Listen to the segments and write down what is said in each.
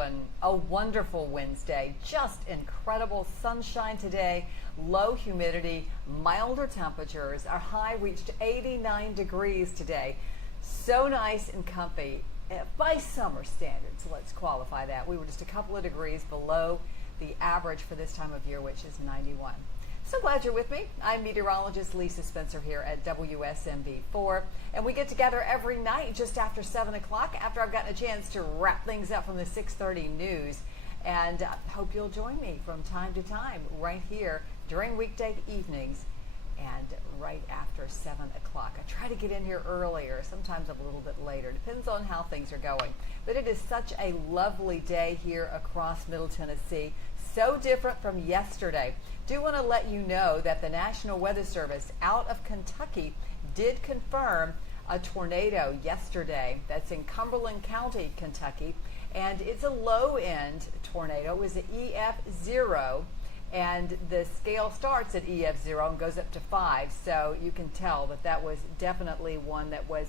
everyone a wonderful Wednesday. Just incredible sunshine today, low humidity, milder temperatures. Our high reached 89 degrees today. So nice and comfy by summer standards. Let's qualify that. We were just a couple of degrees below the average for this time of year, which is 91. So glad you're with me. I'm meteorologist Lisa Spencer here at WSMV4, and we get together every night just after 7 o'clock after I've gotten a chance to wrap things up from the 6:30 news. And I hope you'll join me from time to time right here during weekday evenings and right after 7 o'clock. I try to get in here earlier, sometimes a little bit later, depends on how things are going. But it is such a lovely day here across Middle Tennessee, so different from yesterday. Do want to let you know that the National Weather Service out of Kentucky did confirm a tornado yesterday. That's in Cumberland County, Kentucky, and it's a low-end tornado. It was an EF0, and the scale starts at EF0 and goes up to 5, so you can tell that that was definitely one that was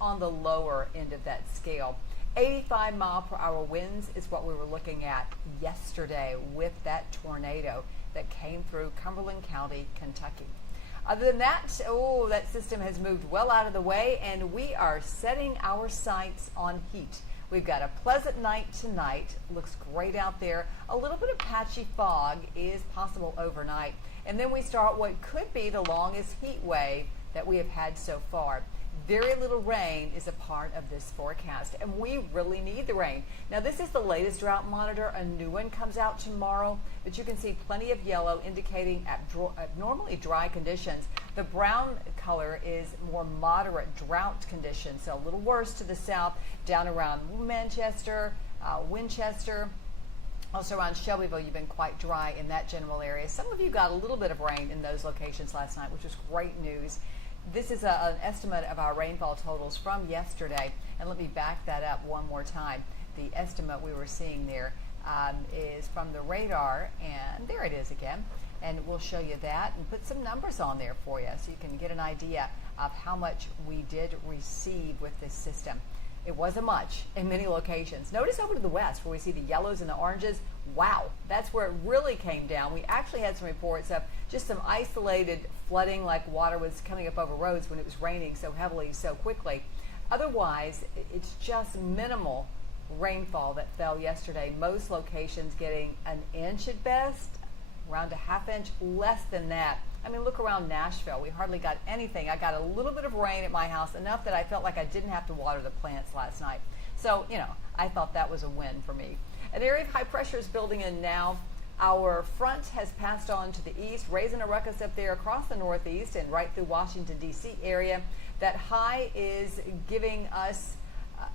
on the lower end of that scale. 85-mile-per-hour winds is what we were looking at yesterday with that tornado that came through Cumberland County, Kentucky. Other than that, that system has moved well out of the way, and we are setting our sights on heat. We've got a pleasant night tonight. Looks great out there. A little bit of patchy fog is possible overnight. And then we start what could be the longest heat wave that we have had so far. Very little rain is a part of this forecast, and we really need the rain. Now, this is the latest drought monitor. A new one comes out tomorrow, but you can see plenty of yellow indicating abnormally dry conditions. The brown color is more moderate drought conditions, so a little worse to the south, down around Manchester, Winchester. Also around Shelbyville, you've been quite dry in that general area. Some of you got a little bit of rain in those locations last night, which was great news. This is an estimate of our rainfall totals from yesterday, and let me back that up one more time. The estimate we were seeing there is from the radar, and there it is again, and we'll show you that and put some numbers on there for you so you can get an idea of how much we did receive with this system. It wasn't much in many locations. Notice over to the west where we see the yellows and the oranges. Wow, that's where it really came down. We actually had some reports of just some isolated flooding, like water was coming up over roads when it was raining so heavily so quickly. Otherwise, it's just minimal rainfall that fell yesterday. Most locations getting an inch at best, around a half inch, less than that. I mean, look around Nashville. We hardly got anything. I got a little bit of rain at my house, enough that I felt like I didn't have to water the plants last night. So, I thought that was a win for me. An area of high pressure is building in now. Our front has passed on to the east, raising a ruckus up there across the northeast and right through Washington, D.C. area. That high is giving us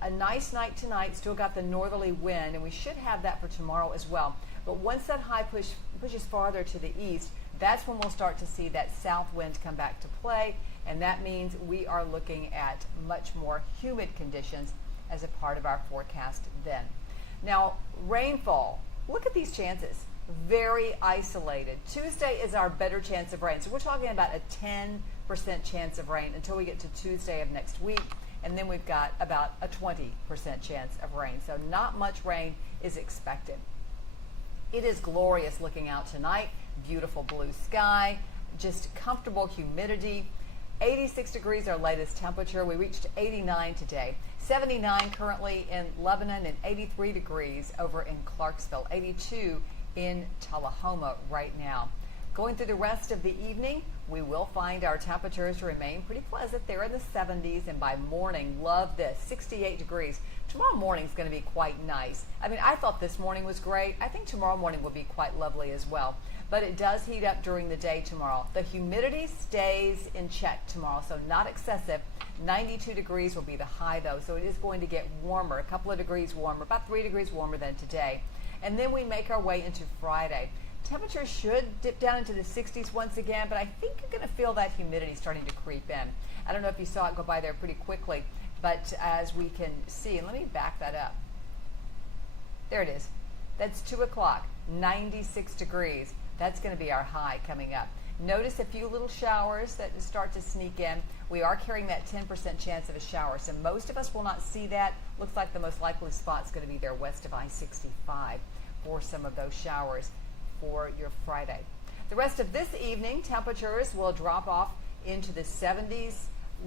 a nice night tonight. Still got the northerly wind, and we should have that for tomorrow as well. But once that high pushes farther to the east, that's when we'll start to see that south wind come back to play, and that means we are looking at much more humid conditions as a part of our forecast then. Now, rainfall, look at these chances. Very isolated. Tuesday is our better chance of rain. So we're talking about a 10% chance of rain until we get to Tuesday of next week, and then we've got about a 20% chance of rain. So not much rain is expected. It is glorious looking out tonight. Beautiful blue sky, just comfortable humidity. 86 degrees our latest temperature. We reached 89 today. 79 currently in Lebanon, and 83 degrees over in Clarksville. 82 in Tullahoma right now. Going through the rest of the evening, we will find our temperatures remain pretty pleasant. They're in the 70s, and by morning, love this, 68 degrees. Tomorrow morning is going to be quite nice. I mean, I thought this morning was great. I think tomorrow morning will be quite lovely as well. But it does heat up during the day tomorrow. The humidity stays in check tomorrow, so not excessive. 92 degrees will be the high, though, so it is going to get warmer, a couple of degrees warmer, about 3 degrees warmer than today. And then we make our way into Friday. Temperatures should dip down into the 60s once again, but I think you're going to feel that humidity starting to creep in. I don't know if you saw it go by there pretty quickly, but as we can see, and let me back that up. There it is. That's 2 o'clock, 96 degrees. That's going to be our high coming up. Notice a few little showers that start to sneak in. We are carrying that 10% chance of a shower, so most of us will not see that. Looks like the most likely spot is going to be there west of I-65 for some of those showers for your Friday. The rest of this evening, temperatures will drop off into the 70s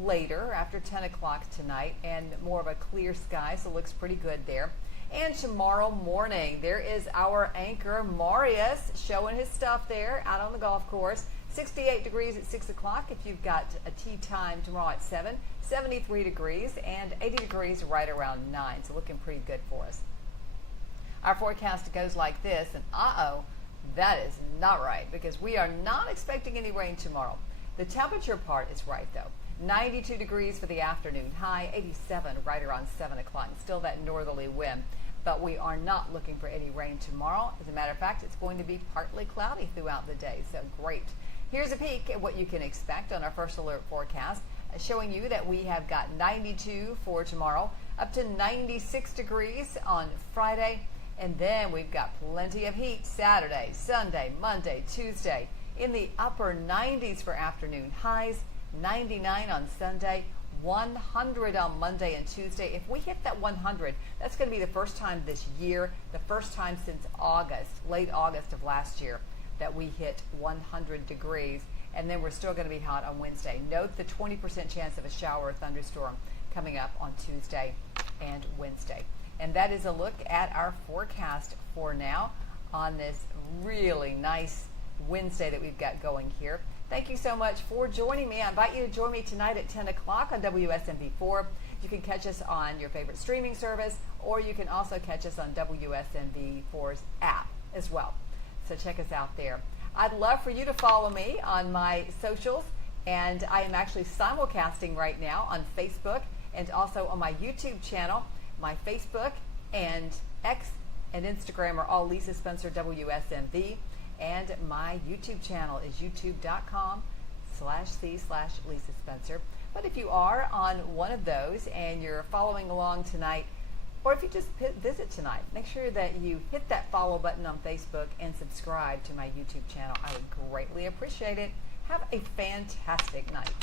later after 10 o'clock tonight, and more of a clear sky, so it looks pretty good there. And tomorrow morning, there is our anchor, Marius, showing his stuff there out on the golf course. 68 degrees at 6 o'clock if you've got a tee time tomorrow at 7, 73 degrees, and 80 degrees right around 9, so looking pretty good for us. Our forecast goes like this, and that is not right, because we are not expecting any rain tomorrow. The temperature part is right, though. 92 degrees for the afternoon, high 87 right around 7 o'clock. Still that northerly wind, but we are not looking for any rain tomorrow. As a matter of fact, it's going to be partly cloudy throughout the day, so great. Here's a peek at what you can expect on our first alert forecast, showing you that we have got 92 for tomorrow, up to 96 degrees on Friday, and then we've got plenty of heat Saturday, Sunday, Monday, Tuesday, in the upper 90s for afternoon highs, 99 on Sunday, 100 on Monday and Tuesday. If we hit that 100, that's going to be the first time this year, the first time since August, late August of last year, that we hit 100 degrees. And then we're still going to be hot on Wednesday. Note the 20% chance of a shower or thunderstorm coming up on Tuesday and Wednesday. And that is a look at our forecast for now on this really nice Wednesday that we've got going here. Thank you so much for joining me. I invite you to join me tonight at 10 o'clock on WSMV4. You can catch us on your favorite streaming service, or you can also catch us on WSMV4's app as well. So check us out there. I'd love for you to follow me on my socials, and I am actually simulcasting right now on Facebook and also on my YouTube channel. My Facebook and X and Instagram are all Lisa Spencer WSMV. And my YouTube channel is youtube.com/c/Lisa Spencer. But if you are on one of those and you're following along tonight, or if you just visit tonight, make sure that you hit that follow button on Facebook and subscribe to my YouTube channel. I would greatly appreciate it. Have a fantastic night.